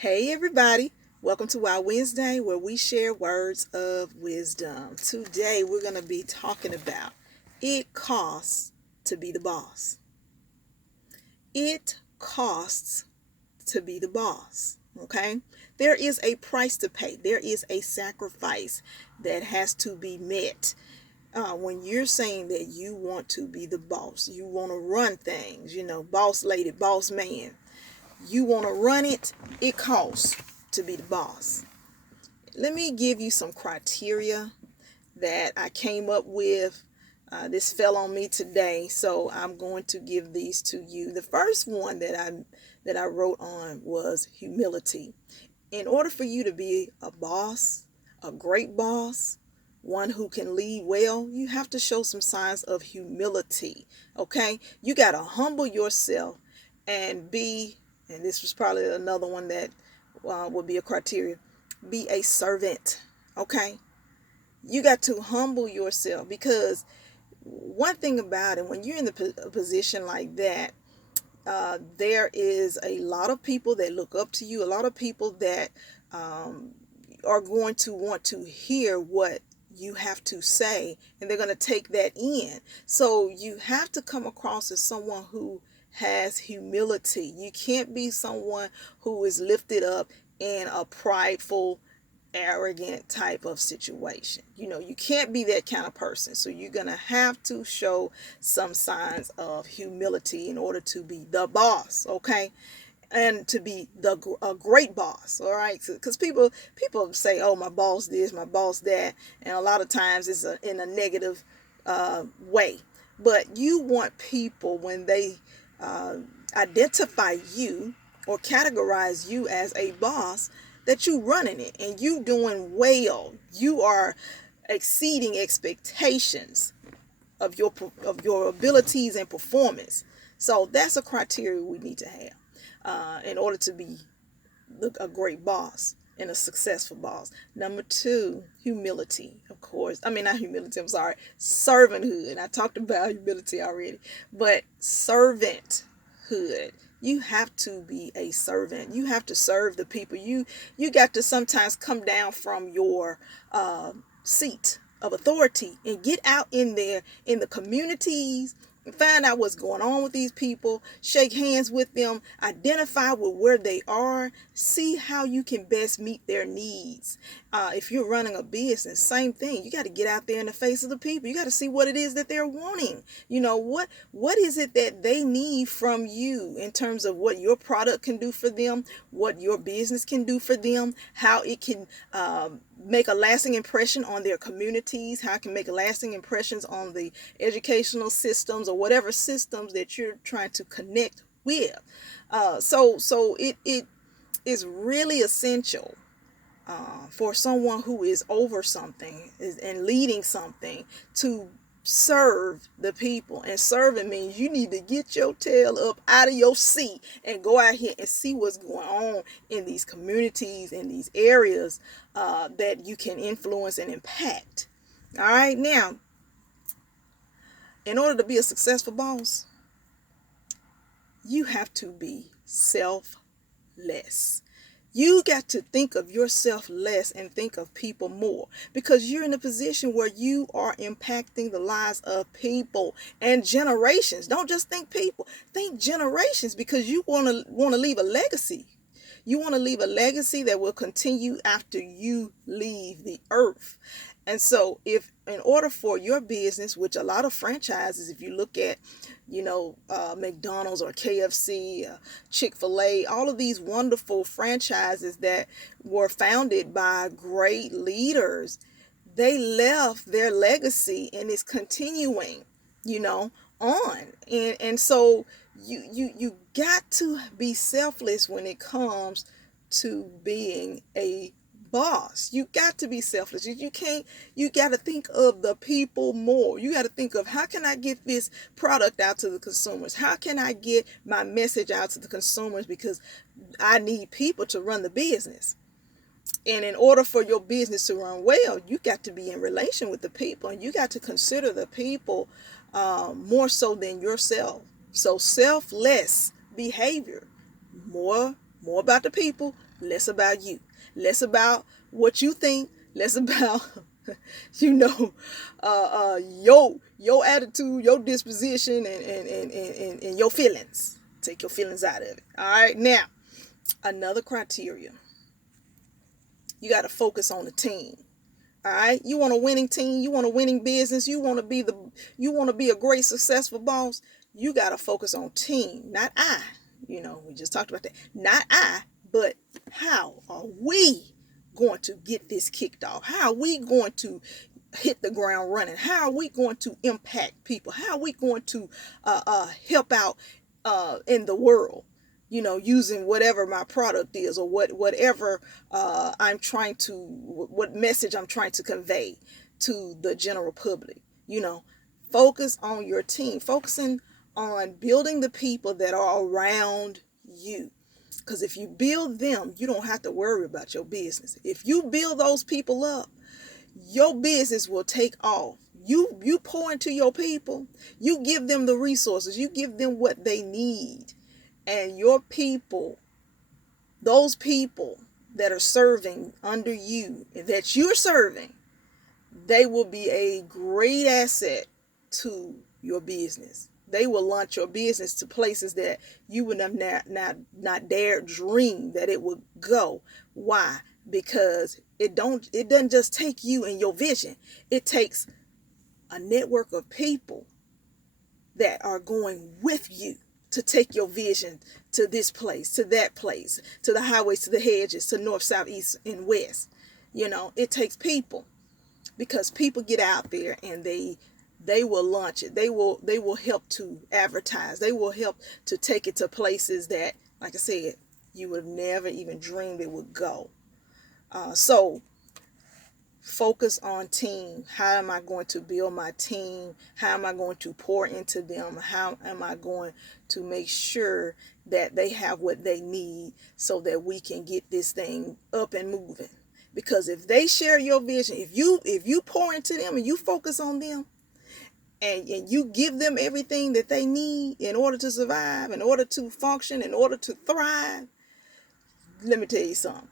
Hey everybody, welcome to our Wednesday where we share words of wisdom. Today we're going to be talking about it costs to be the boss. It costs to be the boss. Okay? There is a price to pay. There is a sacrifice that has to be met. When you're saying that you want to be the boss, you want to run things, boss lady, boss man, you want to run it, it costs to be the boss. Let me give you some criteria that I came up with. This fell on me today, so I'm going to give these to you. The first one that I wrote on was humility. In order for you to be a boss, a great boss, one who can lead well, you have to show some signs of humility. Okay? You got to humble yourself and be, and this was probably another one that would be a criteria, be a servant. Okay? You got to humble yourself, because one thing about it, when you're in a position like that, there is a lot of people that look up to you, a lot of people that are going to want to hear what you have to say, and they're going to take that in. So you have to come across as someone who has humility. You can't be someone who is lifted up in a prideful, arrogant type of situation. You can't be that kind of person. So you're going to have to show some signs of humility in order to be the boss, okay? And to be a great boss, all right? Because people say, oh, my boss this, my boss that, and a lot of times it's in a negative way. But you want people, when they identify you or categorize you as a boss, that you running it and you doing well. You are exceeding expectations of your abilities and performance. So that's a criteria we need to have in order to be a great boss and a successful boss. Number two, humility, of course. I mean, not humility, I'm sorry. Servanthood. I talked about humility already, but servanthood. You have to be a servant. You have to serve the people. You got to sometimes come down from your seat of authority and get out in there in the communities and find out what's going on with these people, shake hands with them, identify with where they are, see how you can best meet their needs. If you're running a business, same thing. You got to get out there in the face of the people. You got to see what it is that they're wanting. What is it that they need from you in terms of what your product can do for them, what your business can do for them, how it can make a lasting impression on their communities, how it can make lasting impressions on the educational systems or whatever systems that you're trying to connect with. So it is really essential for someone who is over something and leading something to serve the people. And serving means you need to get your tail up out of your seat and go out here and see what's going on in these communities, in these areas that you can influence and impact. All right, now, in order to be a successful boss, you have to be selfless. You got to think of yourself less and think of people more, because you're in a position where you are impacting the lives of people and generations. Don't just think people, think generations, because you want to leave a legacy. You want to leave a legacy that will continue after you leave the earth. And so if in order for your business, which a lot of franchises, if you look at, McDonald's or KFC, Chick-fil-A, all of these wonderful franchises that were founded by great leaders, they left their legacy and it's continuing, on. And so you got to be selfless when it comes to being a boss. You got to be selfless. You got to think of the people more. You got to think of, how can I get this product out to the consumers? How can I get my message out to the consumers? Because I need people to run the business. And in order for your business to run well, you got to be in relation with the people, and you got to consider the people more so than yourself. So selfless behavior, more about the people, Less about you. Less about what you think. Less about you know your attitude, your disposition, and your feelings. Take your feelings out of it. All right. Now, another criteria. You got to focus on the team. All right. You want a winning team. You want a winning business. You want to be a great successful boss. You got to focus on team, not I. We just talked about that. Not I, but how are we going to get this kicked off? How are we going to hit the ground running? How are we going to impact people? How are we going to help out in the world? Using whatever my product is, or whatever what message I'm trying to convey to the general public. Focus on your team, focusing on building the people that are around you. Because if you build them, you don't have to worry about your business. If you build those people up, your business will take off. You pour into your people, you give them the resources, you give them what they need. And your people, those people that are serving under you, that you're serving, they will be a great asset to your business. They will launch your business to places that you would have not dared dream that it would go. Why? Because it doesn't just take you and your vision. It takes a network of people that are going with you to take your vision to this place, to that place, to the highways, to the hedges, to north, south, east, and west. It takes people, because people get out there and they will launch it. They will help to advertise. They will help to take it to places that, like I said, you would have never even dreamed it would go. So focus on team. How am I going to build my team? How am I going to pour into them? How am I going to make sure that they have what they need so that we can get this thing up and moving? Because if they share your vision, if you pour into them and you focus on them, and you give them everything that they need in order to survive, in order to function, in order to thrive, let me tell you something.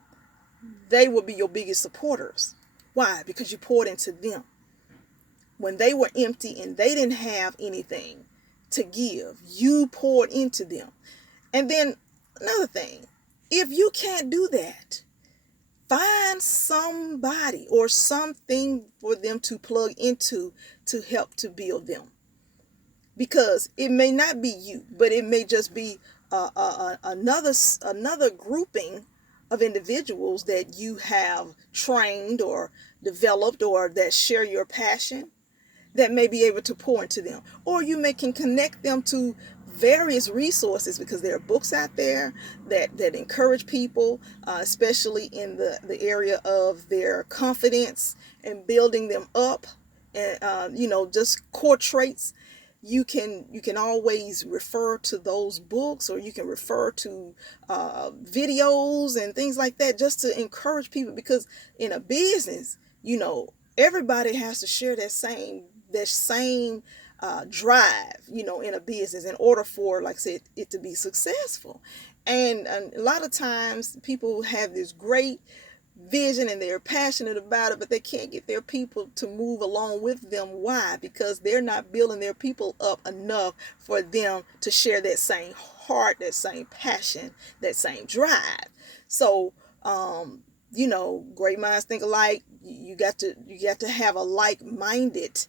They will be your biggest supporters. Why? Because you poured into them. When they were empty and they didn't have anything to give, you poured into them. And then another thing, if you can't do that, find somebody or something for them to plug into to help to build them. Because it may not be you, but it may just be another grouping of individuals that you have trained or developed, or that share your passion, that may be able to pour into them. Or you can connect them to various resources, because there are books out there that encourage people, especially in the area of their confidence and building them up, and just core traits. You can always refer to those books, or you can refer to videos and things like that, just to encourage people. Because in a business, everybody has to share that same drive, in a business, in order for, like I said, it to be successful. And a lot of times people have this great vision and they're passionate about it, but they can't get their people to move along with them. Why? Because they're not building their people up enough for them to share that same heart, that same passion, that same drive. So great minds think alike. You got to have a like-minded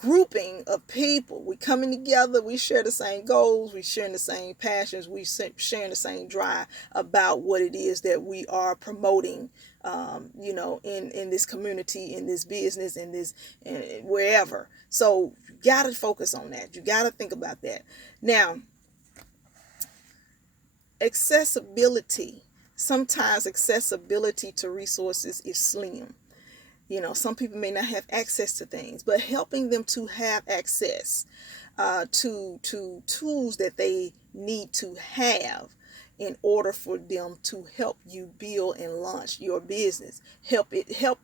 grouping of people. We coming together, we share the same goals, we sharing the same passions, we sharing the same drive about what it is that we are promoting, in this community, in this business, in this, wherever. So you got to focus on that. You got to think about that. Now, accessibility. Sometimes accessibility to resources is slim. Some people may not have access to things, but helping them to have access to tools that they need to have in order for them to help you build and launch your business, help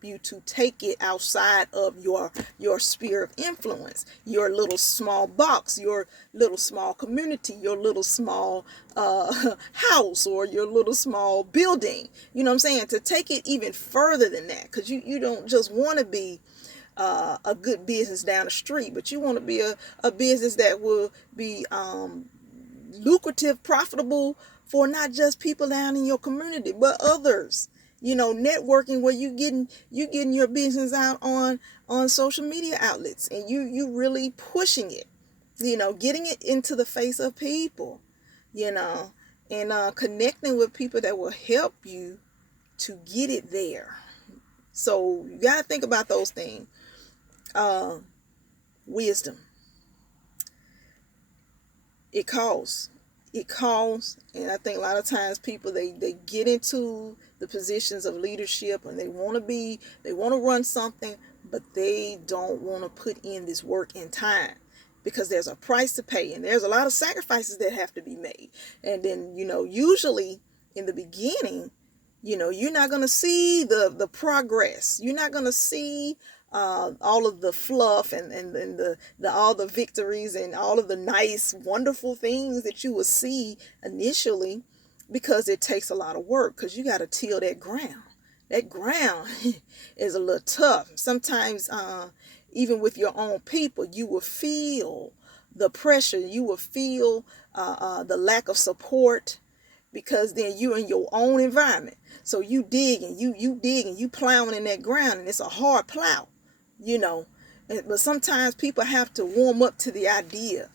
you to take it outside of your sphere of influence, your little small box, your little small community, your little small house, or your little small building. You know what I'm saying? To take it even further than that, because you don't just want to be a good business down the street, but you want to be a business that will be lucrative, profitable for not just people down in your community, but others. Networking, where you getting your business out on social media outlets, and you really pushing it, getting it into the face of people, and connecting with people that will help you to get it there. So you got to think about those things. Wisdom. It costs. And I think a lot of times people, they get into the positions of leadership, and they want to run something, but they don't want to put in this work and time, because there's a price to pay, and there's a lot of sacrifices that have to be made. And then, usually in the beginning, you're not going to see the progress. You're not going to see all of the fluff and the all the victories and all of the nice, wonderful things that you will see initially, because it takes a lot of work, because you got to till that ground. That ground is a little tough. Sometimes, even with your own people, you will feel the pressure. You will feel the lack of support, because then you're in your own environment. So you dig and you plowing in that ground, and it's a hard plow. But sometimes people have to warm up to the idea.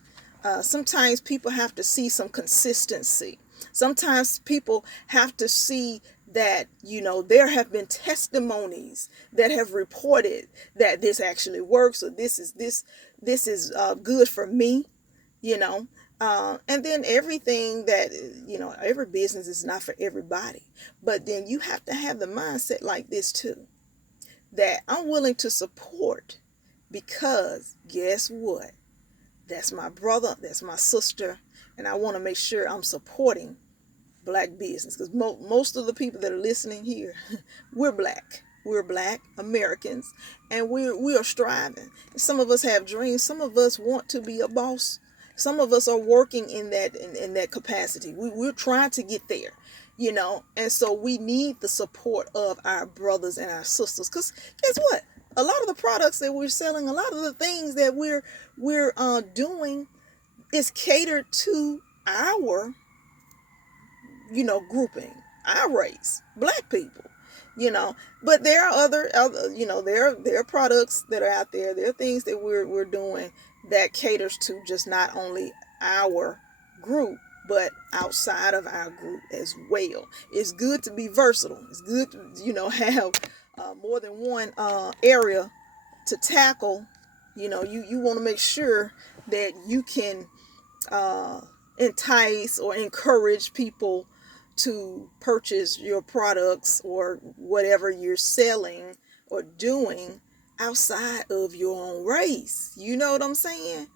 Sometimes people have to see some consistency. Sometimes people have to see that, there have been testimonies that have reported that this actually works, or this is good for me, and then everything that, every business is not for everybody. But then you have to have the mindset like this too, that I'm willing to support, because guess what? That's my brother, that's my sister, and I want to make sure I'm supporting Black business, because most of the people that are listening here, we're Black. We're Black Americans, and we are striving. Some of us have dreams. Some of us want to be a boss. Some of us are working in that capacity. We're trying to get there. And so we need the support of our brothers and our sisters, because guess what? A lot of the products that we're selling, a lot of the things that we're doing is catered to our, grouping, our race, Black people, but there are other, there are products that are out there. There are things that we're doing that caters to just not only our group, but outside of our group as well. It's good to be versatile. It's good to, have more than one area to tackle. You want to make sure that you can entice or encourage people to purchase your products or whatever you're selling or doing outside of your own race. You know what I'm saying?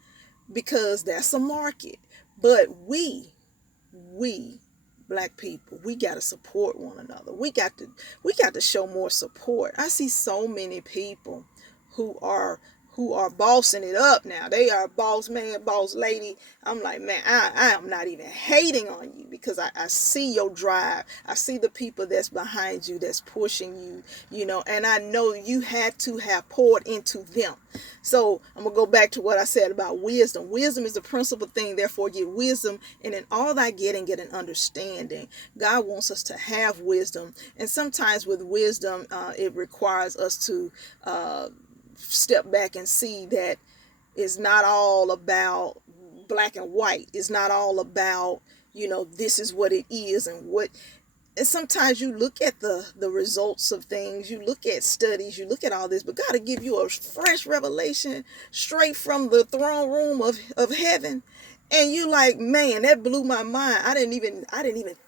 Because that's a market. But we Black people, we got to support one another. We got to show more support. I see so many people who are bossing it up now. They are boss man, boss lady. I'm like, man, I am not even hating on you, because I see your drive. I see the people that's behind you, that's pushing you, and I know you had to have poured into them. So I'm going to go back to what I said about wisdom. Wisdom is the principal thing, therefore get wisdom, and in all thy getting, get an understanding. God wants us to have wisdom, and sometimes with wisdom, it requires us to step back and see that it's not all about black and white. It's not all about, this is what it is and sometimes you look at the results of things, you look at studies, you look at all this, but God will give you a fresh revelation straight from the throne room of heaven. And you like, man, that blew my mind. I didn't even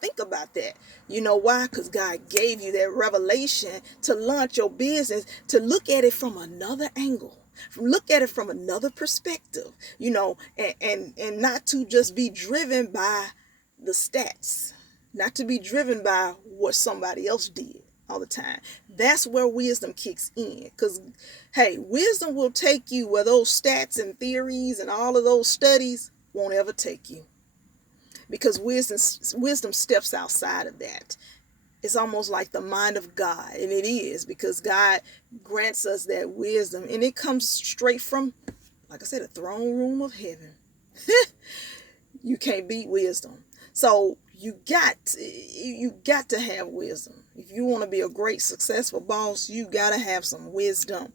think about that. You know why? Because God gave you that revelation to launch your business, to look at it from another angle, look at it from another perspective, and not to just be driven by the stats. not to be driven by what somebody else did all the time. That's where wisdom kicks in. Because, hey, wisdom will take you where those stats and theories and all of those studies won't ever take you. Because wisdom steps outside of that. It's almost like the mind of God. And it is, because God grants us that wisdom. And it comes straight from, like I said, the throne room of heaven. You can't beat wisdom. So you got to have wisdom. If you want to be a great, successful boss, you got to have some wisdom.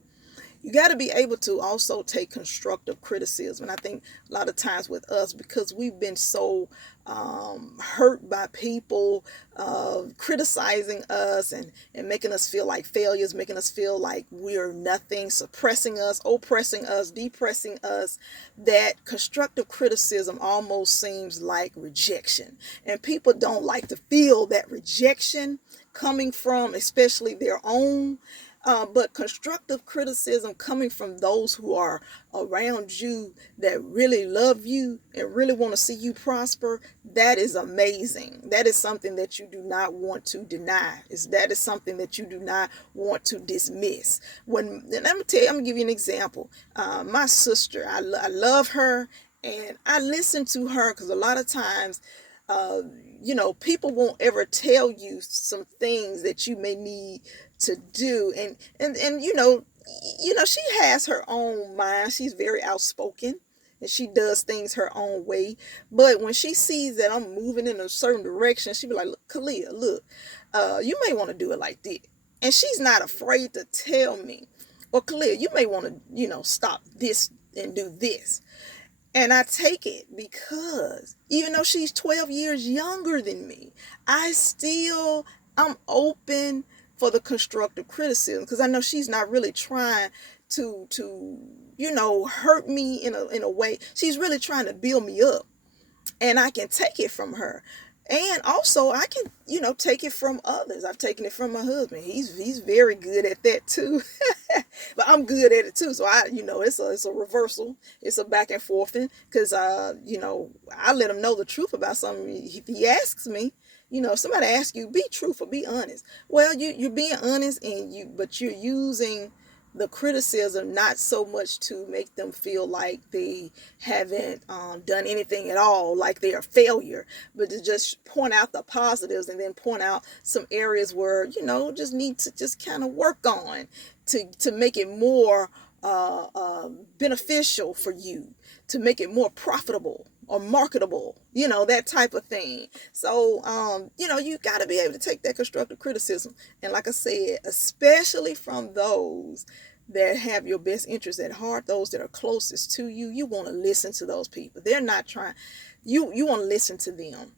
You got to be able to also take constructive criticism. And I think a lot of times with us, because we've been so hurt by people criticizing us and making us feel like failures, making us feel like we're nothing, suppressing us, oppressing us, depressing us, that constructive criticism almost seems like rejection. And people don't like to feel that rejection coming from especially their own. But constructive criticism coming from those who are around you that really love you and really want to see you prosper, that is amazing. That is something that you do not want to deny. That is something that you do not want to dismiss. And I'm gonna give you an example. My sister, I love her, and I listen to her because a lot of times, people won't ever tell you some things that you may need to do, and she has her own mind. She's very outspoken, and she does things her own way. But when she sees that I'm moving in a certain direction, she be like, "Look, Kalia, look, you may want to do it like this," and she's not afraid to tell me, "Or Kalia, you may want to, stop this and do this." And I take it because even though she's 12 years younger than me, I'm open for the constructive criticism, because I know she's not really trying to hurt me in a way. She's really trying to build me up, and I can take it from her. And also I can, take it from others. I've taken it from my husband. He's very good at that too. But I'm good at it too. So it's a reversal. It's a back and forth, because I let him know the truth about something. If he asks me, if somebody asks you, be truthful, be honest. Well, you're being honest, but you're using the criticism not so much to make them feel like they haven't done anything at all, like they're a failure, but to just point out the positives, and then point out some areas where just need to just kind of work on to make it more beneficial for you, to make it more profitable or marketable, that type of thing. So, you got to be able to take that constructive criticism. And like I said, especially from those that have your best interests at heart, those that are closest to you, you want to listen to those people. They're not trying, you want to listen to them,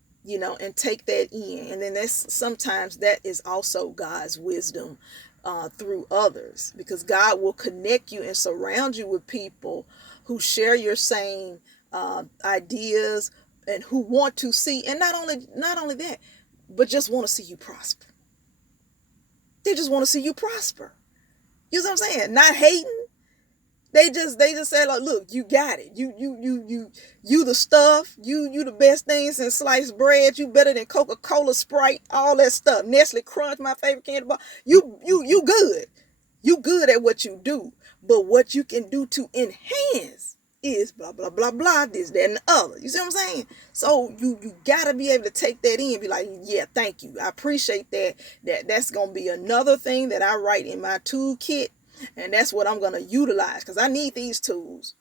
and take that in. And then sometimes that is also God's wisdom through others, because God will connect you and surround you with people who share your same ideas, and who want to see, and not only that, but just want to see you prosper. They just want to see you prosper. You know what I'm saying? Not hating. They just say, like, look, you got it. You the stuff. You the best thing since sliced bread. You better than Coca-Cola, Sprite, all that stuff. Nestle Crunch, my favorite candy bar. You good. You good at what you do. But what you can do to enhance is blah, blah, blah, blah, this, that, and the other. You see what I'm saying? So you got to be able to take that in and be like, yeah, thank you. I appreciate that. That's going to be another thing that I write in my toolkit. And that's what I'm going to utilize, because I need these tools.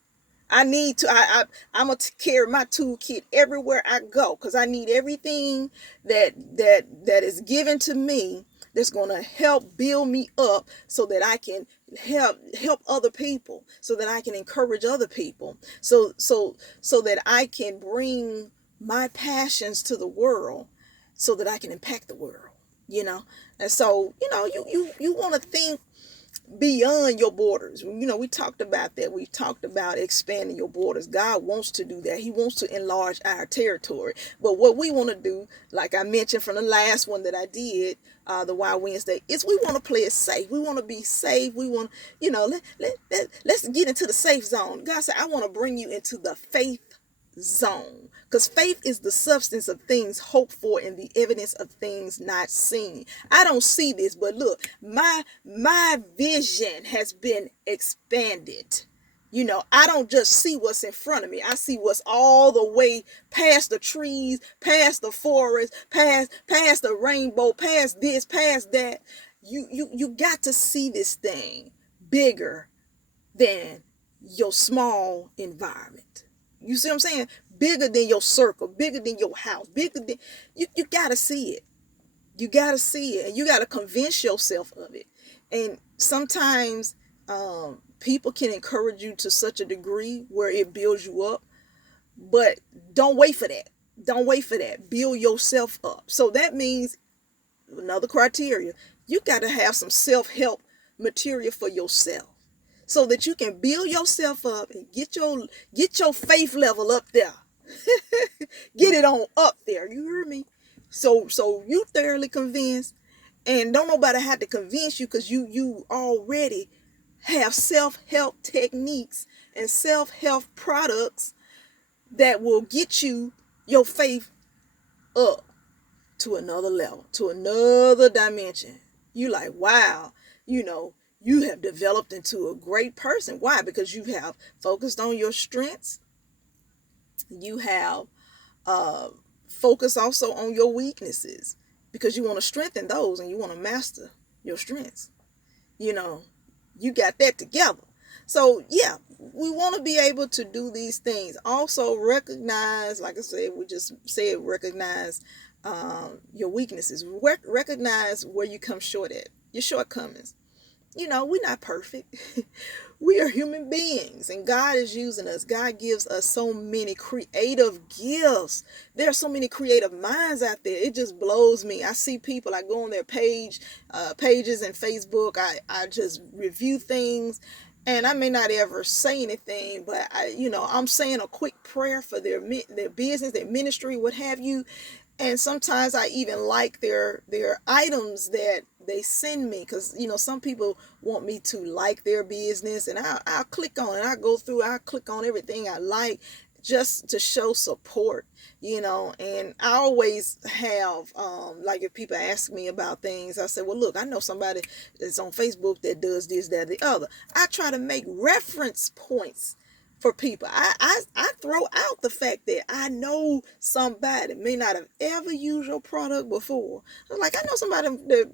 I'm going to carry my toolkit everywhere I go, because I need everything that is given to me that's going to help build me up, so that I can help other people, so that I can encourage other people, so that I can bring my passions to the world, so that I can impact the world, And so, you want to think beyond your borders. We talked about that. We talked about expanding your borders. God wants to do that. He wants to enlarge our territory. But what we want to do, like I mentioned from the last one that I did, the Wild Wednesday, is we want to play it safe. We want to be safe. We want, let's get into the safe zone. God said, I want to bring you into the faith zone. Because faith is the substance of things hoped for and the evidence of things not seen. I don't see this, but look, my vision has been expanded. I don't just see what's in front of me. I see what's all the way past the trees, past the forest, past the rainbow, past this, past that. You got to see this thing bigger than your small environment. You see what I'm saying? Bigger than your circle, bigger than your house, bigger than you gotta see it. You gotta see it, and you gotta convince yourself of it. And sometimes people can encourage you to such a degree where it builds you up, but don't wait for that. Don't wait for that. Build yourself up. So that means another criteria. You got to have some self-help material for yourself, so that you can build yourself up and get your faith level up there. Get it on up there. You hear me? So you thoroughly convinced, and don't nobody have to convince you, because you already have self-help techniques and self-help products that will get your faith up to another level, to another dimension. You like, wow, you have developed into a great person. Why? Because you have focused on your strengths. You have focused also on your weaknesses, because you want to strengthen those and you want to master your strengths. You got that together. So yeah, we want to be able to do these things. Also recognize, like I said, we just said recognize your weaknesses. Recognize where you come short at, your shortcomings. We're not perfect. We are human beings, and God is using us. God gives us so many creative gifts. There are so many creative minds out there. It just blows me. I see people, I go on their pages and Facebook. I just review things, and I may not ever say anything, but I'm saying a quick prayer for their business, their ministry, what have you. And sometimes I even like their items that they send me, because some people want me to like their business, and I'll click on it. I'll click on everything I like, just to show support. And I always have like, if people ask me about things, I say, well, look, I know somebody that's on Facebook that does this, that, the other. I try to make reference points for people. I throw out the fact that I know somebody may not have ever used your product before. I know somebody that